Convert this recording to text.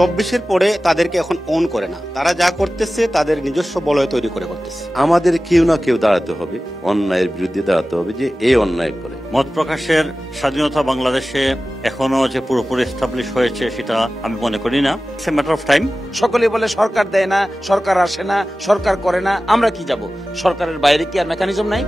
চব্বিশের পরে তাদেরকে এখন অন করে না, তারা যা করতেছে তাদের নিজস্ব বলয় তৈরি করে করতেছে। আমাদের কেউ না কেউ দাঁড়াতে হবে, অন্যায়ের বিরুদ্ধে দাঁড়াতে হবে যে এই অন্যায় করে। মত প্রকাশের স্বাধীনতা বাংলাদেশে এখনো যে পুরোপুরি এস্টাবলিশ হয়েছে সেটা আমি মনে করি না। It's a matter of time. সকলে বলে সরকার দেয় না, সরকার আসে না, সরকার করে না, আমরা কি যাব? সরকারের বাইরে কি আর মেকানিজম নাই?